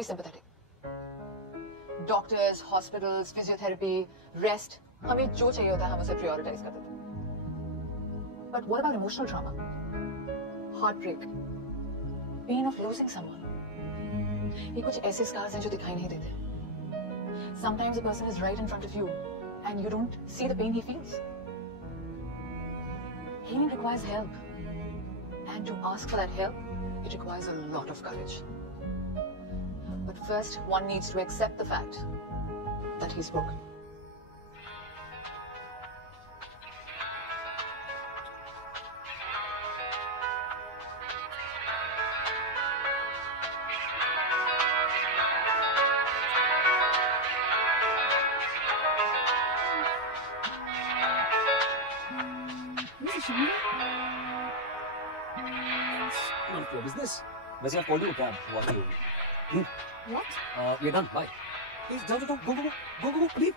very sympathetic. Doctors, hospitals, physiotherapy, rest, हमें जो चाहिए होता है हम उसे prioritize करते थे. But what about emotional trauma? Heartbreak, pain of losing someone. ये कुछ ऐसे scars हैं जो दिखाई नहीं देते. Sometimes a person is right in front of you and you don't see the pain he feels. Healing requires help. And to ask for that help, it requires a lot of courage. But first, one needs to accept the fact that he's broken. None of your business. वैसे आप called you cab हुआ क्यों? What? We're done. Bye. Please, go, leave.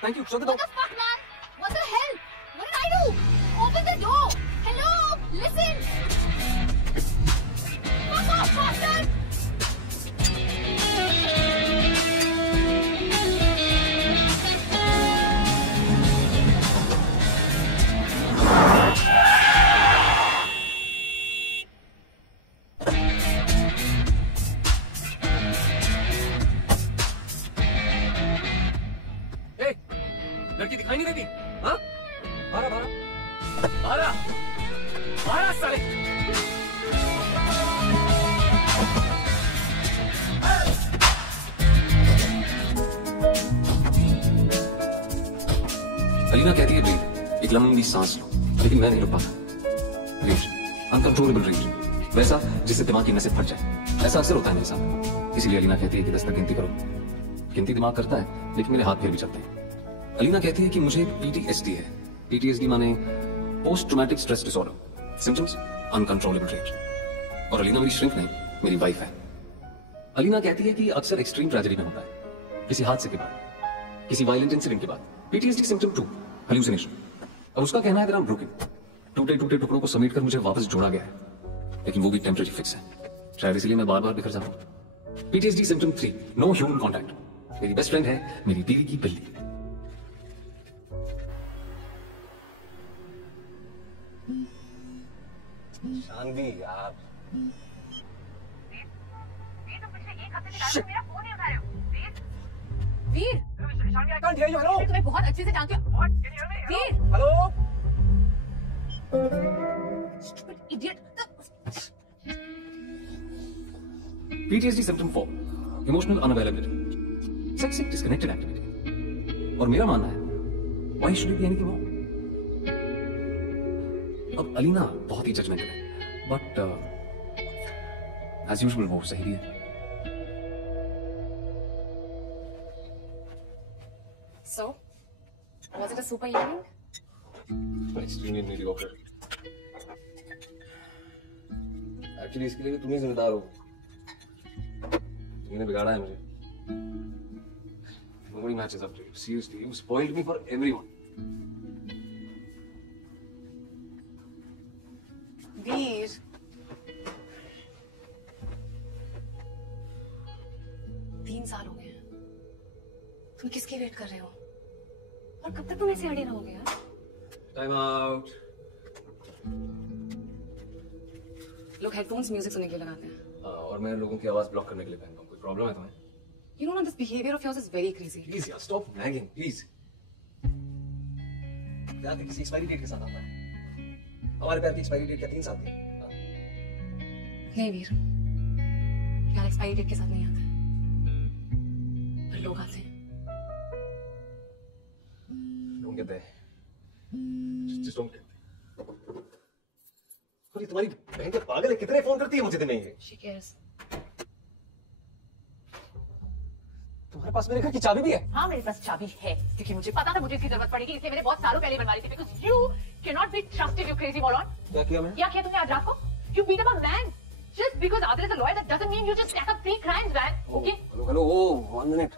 Thank you. Shut the door. What the fuck, man? What the hell? What did I do? Open the door. Hello? Listen. Fuck off, bastard. लड़की दिखाई नहीं देती, हाँ? बारह साले। अलीना कहती है breathe, एक लंबी सांस लो, लेकिन मैं नहीं रुक पाता। रेज, अनकंट्रोलेबल रेज, वैसा जिससे दिमाग की नसें फट जाए। ऐसा अक्सर होता है मेरे साथ, इसीलिए अलीना कहती है कि 10 तक गिनती करो। गिनती दिमाग करता है, लेकिन मेरे हाथ फिर भी चलते हैं। अलीना कहती है कि मुझे PTSD है। PTSD माने post traumatic stress disorder. Symptoms uncontrollable rage. और अलीना मेरी श्रिंक नहीं, मेरी वाइफ है। अलीना कहती है कि अक्सर एक्सट्रीम ट्रेजेडी में होता है, किसी हादसे के बाद, किसी वायलेंट इंसिडेंट के बाद। PTSD symptom 2, hallucination. अब उसका कहना है कि I'm broken, टूटे टूटे टुकड़ों को समेटकर मुझे वापस जोड़ा गया है, लेकिन वो भी टेम्पररी फिक्स है। शायद इसलिए मैं बार बार बिखर जाता हूँ। PTSD symptom 3, no human contact. मेरी बेस्ट फ्रेंड है मेरी बीवी की बिल्ली। शांति यार। वीर, तुम पिछले 1 हफ्ते से मेरा फोन नहीं उठा रहे हो। वीर, शांति, I can't hear you. Hello. मैं तुम्हें बहुत अच्छे से जानती हूँ। What? Can you hear me? Veer, Hello. stupid idiot. PTSD symptom 4, emotional unavailability, sex से disconnected activity। और मेरा मानना है, why should it be anything wrong? अब अलीना बहुत ही जजमेंटल है, but as usual वो सही भी है। So, was it a super evening? Extremely mediocre. Actually इसके लिए तुम ही जिम्मेदार हो। तुमने बिगाड़ा है मुझे। Nobody matches up to you. Seriously, you spoiled me for everyone. वीर, तीन साल हो गए हैं। तुम किसकी वेट कर रहे हो? और कब तक तुम ऐसे अड़े रहोगे यार? Time out. लोग हेडफोन्स म्यूजिक सुनने के लिए लगाते हैं। और मैं लोगों की आवाज ब्लॉक करने के लिए पहनता हूँ। कोई प्रॉब्लम है तुम्हें? You know this behavior of yours is very crazy. Please यार, stop nagging, please. प्यार के किसी एक्सपायरी डेट के साथ आता है। हमारे प्यार की एक्सपायरी डेट क्या 3 साल थी? नहीं वीर, प्यार एक्सपायरी डेट के साथ नहीं आता है, पर लोग आते हैं। Don't get there. Just don't get there. और ये तुम्हारी बहन क्या पागल है? कितने फोन करती है मुझे दिन में ये? She cares. तुम्हारे पास मेरे घर की चाबी भी है? हाँ मेरे पास चाबी है, क्योंकि मुझे पता था मुझे इसकी जरूरत पड़ेगी, इसलिए मैंने बहुत सालों पहले बनवा ली थी। Because you cannot be trusted, you crazy moron. क्या किया मैंने? क्या किया तुमने आज रात को? You beat up a man. Just because Adil is a lawyer, that doesn't mean you just stack up 3 crimes, man. Okay? Hello, oh, 1 minute.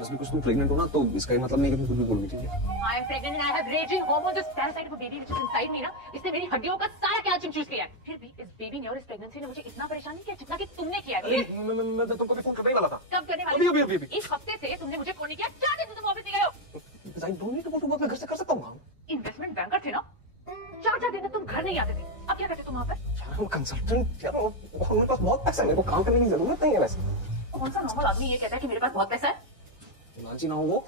बस बिकॉज़ तुम प्रेग्नेंट हो ना तो इसका ये मतलब नहीं कि तुम कुछ भी बोलोगी, ठीक है? I am pregnant and I have raging hormones. This parasite of a baby which is inside me ना, इसने मेरी हड्डियों का सारा कैल्शियम चूस लिया है। फिर भी इस बेबी ने और इस प्रेगनेंसी ने मुझे इतना परेशान नहीं किया जितना कि तुमने किया है। मैं तो तुमको भी फोन करने ही वाला था। कब करने वाले? अभी। इस हफ्ते से तुमने मुझे फोन नहीं किया। 4 दिन से तुम ऑफिस नहीं गए हो। Because I don't need to go to work, मैं घर से कर सकता हूँ। इन्वेस्टमेंट बैंकर थे ना, 4 दिन तक तुम घर नहीं आते थे। अब क्या करते तुम वहाँ पर? यार मैं कंसल्टेंट, यार मेरे पास बहुत पैसा है, मेरे को काम करने की जरूरत नहीं है वैसे। कौन सा नॉर्मल आदमी ये कहता है कि मेरे पास बहुत पैसा है? नाची ना हो वो।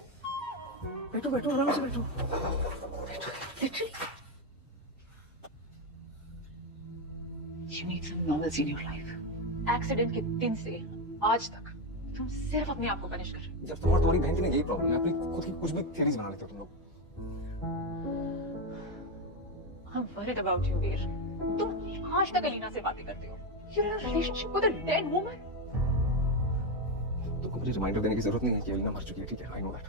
बैठो आराम से बैठो। You need some normalcy in your life. Accident के दिन से आज तक तुम सिर्फ अपने आप को पनिश कर रहे हो। यार तुम्हारी बहन की ना यही प्रॉब्लम है, अपनी खुद की कुछ भी थ्योरीज बना लेते हो तुम लोग। I'm worried about you, वीर। तुम आज तक अलीना से बातें करते हो। You're in a relationship with a dead woman. तुमको मुझे रिमाइंडर देने की जरूरत नहीं है कि अलीना मर चुकी है, ठीक है? I know that.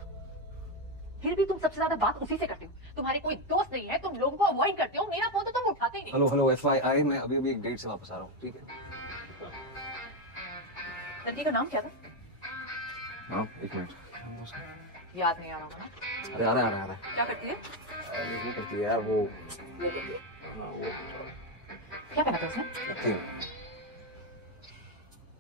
फिर भी तुम सबसे ज्यादा बात उसी से करते हो। तुम्हारे कोई दोस्त नहीं है, तुम लोगों को अवॉइड करते हो। मेरा फोन तो तुम उठाते ही नहीं। हेलो FYI मैं अभी एक डेट से वापस आ रहा हूँ, ठीक है? लड़की का नाम क्या था? हाँ, एक मिनट। याद नहीं आ रहा होगा। अरे आ रहा है। क्या करती है? ये करती है यार वो करती है। हाँ वो क्या पहना था उसने? करती है।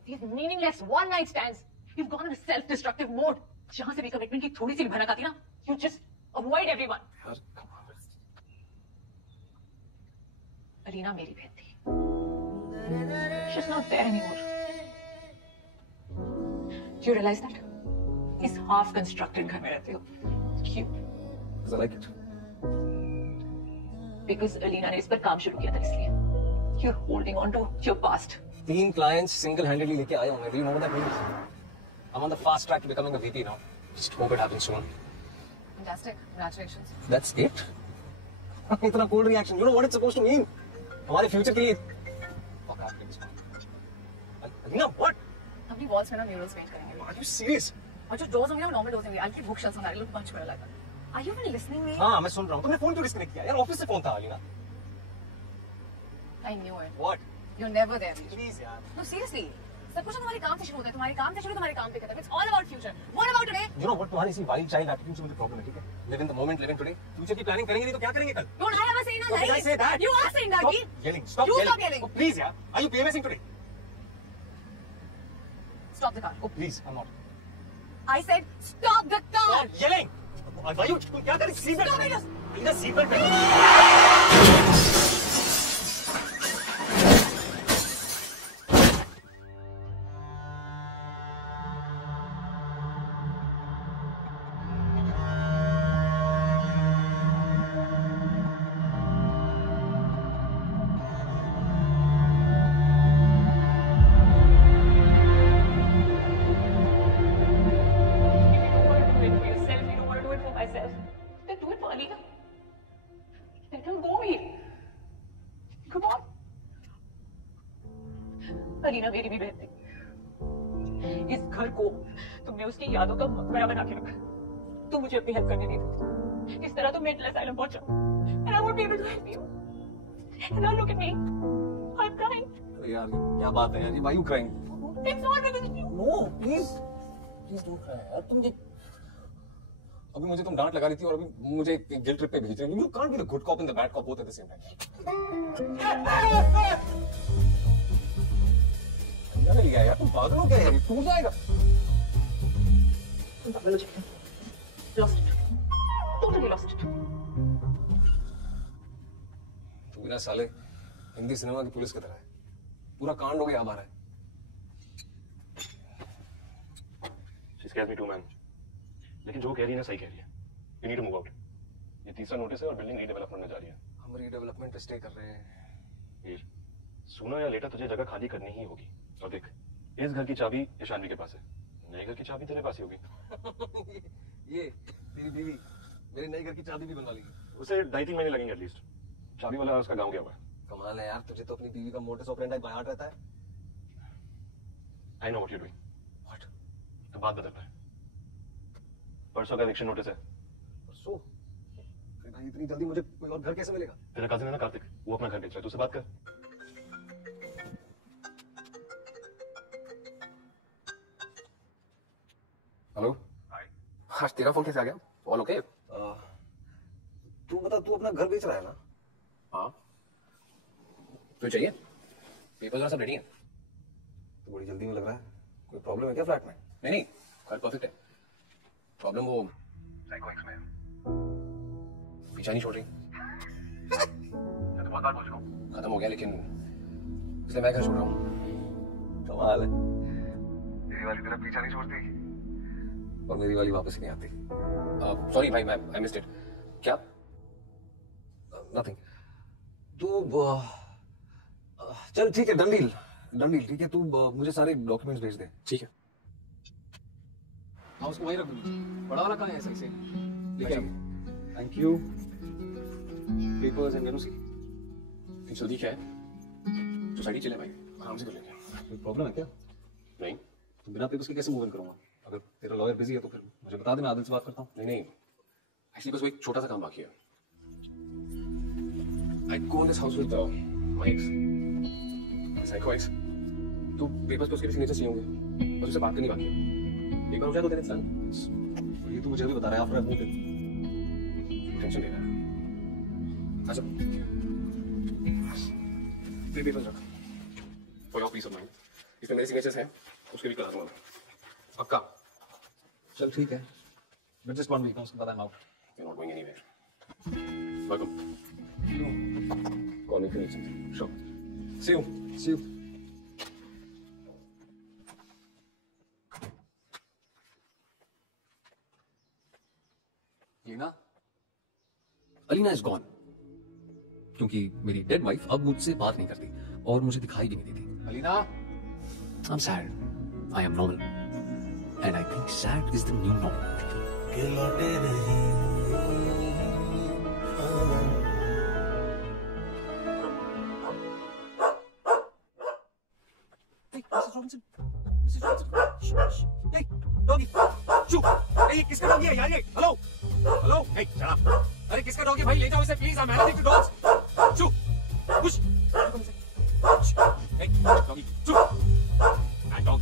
These meaningless one night stands. You've gone in a self-destructive mode. जहाँ से भी कमिटमेंट की थोड़ी सी भी भनक आती ना, you just avoid everyone. यार come on. अलीना मेरी बहन थी. She's not there anymore. Do you realize that? इस half constructed घर में रहते हो. क्यों? Because I like it. Because Alina ने इस पर काम शुरू किया था इसलिए. You're holding on to your past. 3 clients single-handedly लेके आया हूँ मैं. Do you know what that means? I'm on the fast track to becoming a VP now. Just hope it happens soon. Fantastic. Congratulations. That's it? इतना cold reaction. You know what it's supposed to mean? हमारे future के लिए. Fuck out this one. Alina, what? अपनी walls में ना murals paint करेंगे. Are you serious? और जो doors होंगे ना normal doors होंगे. I'll keep bookshelves on that. It'll look much better like that. Are you even listening me? हाँ मैं सुन रहा हूँ. तुमने फोन क्यों डिस्कनेक्ट किया? यार ऑफिस से फोन था Alina. I knew it. What? You're never there. Please यार. No, seriously. सब कुछ तुम्हारे काम से शुरू होता है. तुम्हारे काम से शुरू तुम्हारे काम पे खत्म. It's all about future. What about today? You know what? तुम्हारी इसी wild child attitude से मुझे प्रॉब्लम है, ठीक है? Live in the moment, live in today. Future की प्लानिंग करेंगे नहीं तो क्या करेंगे कल? Don't I ever say in our Did I life? say that? You are saying that, Dean. Stop yelling. Stop You yelling. stop yelling. Oh, please यार. Are you PMSing today? Stop the car. Oh please, I'm not. I said stop the car. Stop yelling. Why you? तुम क्या कर रही? Seat Stop it. Alina, seat belt पहनो. अलीना मेरी भी बहन थी. इस घर को तुमने उसकी यादों का मकबरा बना के रखा. तुम मुझे अपनी हेल्प करने नहीं देती. इस तरह तुम मेंटल असाइलम पहुंचा. And I won't be able to help you. And now look at me. I'm crying. यार क्या बात है यार? Why you crying? It's all because of you. No, please. Please don't cry यार. तुम ये अभी मुझे तुम डांट लगा रही थी और अभी मुझे गिल्ट ट्रिप पे भेज रही हो. You can't be the good cop and the bad cop both at the same time. क्या ले गया यार? तुम पागल हो क्या यार? टूट जाएगा. Lost it. Totally lost it. तू ना साले हिंदी सिनेमा की पुलिस की तरह है. पूरा कांड हो गया अब आ रहा है. She scares me too, man. लेकिन जो कह रही है ना सही कह रही है. You need to move out. ये तीसरा नोटिस है और बिल्डिंग रीडेवलपमेंट में जा रही है. हम रीडेवलपमेंट पे स्टे कर रहे हैं. वीर, सूना या लेटर तुझे जगह खाली करनी ही होगी. और देख, इस घर की चाबी ईशानवी के पास है. नए घर की चाबी तेरे पास ही होगी. ये तेरी बीवी मेरे नए घर की चाबी भी बनवा लेगी. उसे 2.5-3 महीने लगेंगे एटलीस्ट. चाबी वाला उसका गाँव गया हुआ है. कमाल है यार. तुझे तो अपनी बीवी का मोटिस ऑपरेंडी बाय हार्ट रहता है. I know what you're doing. What? तो बात बदल रहा है. परसों का इलेक्शन नोटिस है. परसों? अरे भाई इतनी जल्दी मुझे कोई और घर कैसे मिलेगा? तेरा कजिन है ना कार्तिक, वो अपना घर बेच रहा है. तू उससे बात कर. हेलो. हाय. आज तेरा फोन कैसे आ गया? All okay? तू बता, तू अपना घर बेच रहा है ना? हाँ। तो चाहिए? पेपर्स सब रेडी हैं। तो बड़ी जल्दी में लग रहा है। कोई प्रॉब्लम है क्या फ्लैट में? नहीं नहीं, घर परफेक्ट है। प्रॉब्लम वो साइको एक्स में है। पीछा नहीं छोड़ रही। मैं तो बहुत बार बोल चुका हूँ, खत्म हो गया, लेकिन इसलिए मैं घर छोड़ रहा हूँ। कमाल है। मेरी वाली तेरा पीछा नहीं छोड़ती और मेरी वाली वापस ही नहीं आती। सॉरी भाई, आई मिस्ड इट। क्या? नथिंग। तू चल ठीक है, डन डील ठीक है। तू मुझे सारे डॉक्यूमेंट्स भेज दे। ठीक है। हाँ, उसको वहीं रख दो। बड़ा वाला कहाँ है? सही से लेके आइए। Thank you. Papers and NOC. 300 है, सोसाइटी चले भाई, आराम से कर लेंगे। कोई प्रॉब्लम है क्या? नहीं तो बिना पेपर्स के कैसे मूव इन करूंगा? अगर तेरा लॉयर बिजी है तो फिर मुझे बता दे, मैं आदिल से बात करता हूँ। नहीं, एक्चुअली बस वो एक छोटा सा काम बाकी है। I go in this house with my ex, my psycho ex. तो पेपर्स पे उसके भी सिग्नेचर चाहिए होंगे, बस उससे बात करनी बाकी है। एक बार हो जाए तो तेरे इंसान। ये तू मुझे अभी बता रहा है, after I move in. Tension लेना। अच्छा, ये पेपर्स रख for your peace of mind. इसमें मेरे सिग्नेचर्स हैं, उसके भी करा दूंगा मैं, पक्का। चल ठीक है, बट जस्ट 1 वीक, उसके बाद I am out. You're not going anywhere. Welcome. Call me if you need something. Sure. See you. See you. Leena? Alina is gone. क्योंकि मेरी डेड वाइफ अब मुझसे बात नहीं करती और मुझे दिखाई भी नहीं देती। Alina? I'm sad. I am normal. And I think sad is the new normal. के लौटे नहीं Hey, doggy, shoo! Hey, ये किसका डॉगी है यार ये? Hello, hello, hey, shut up! अरे किसका डॉगी भाई, ले जाओ इसे please, I'm allergic to dogs. Shoo, push. Hey, doggy, shoo! Bad dog.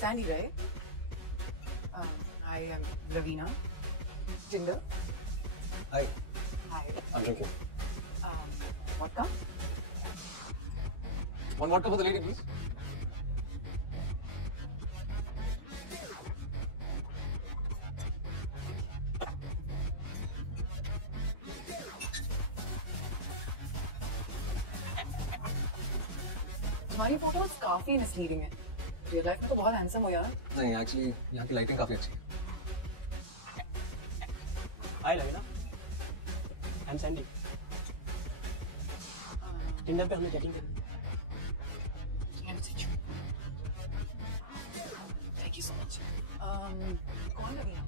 Sandy, right? I am Ravina. Tinder. Hi, Hi. I'm drinking. Vodka? One vodka for the lady, please. तुम्हारी photos काफी misleading है। Real life में तो बहुत handsome हो यार। नहीं, actually यहाँ की लाइटिंग काफी अच्छी है। Hi Lavina, I am Sandy. Tinder पे हमने चैटिंग की। Thank you so much. कौन लवीना?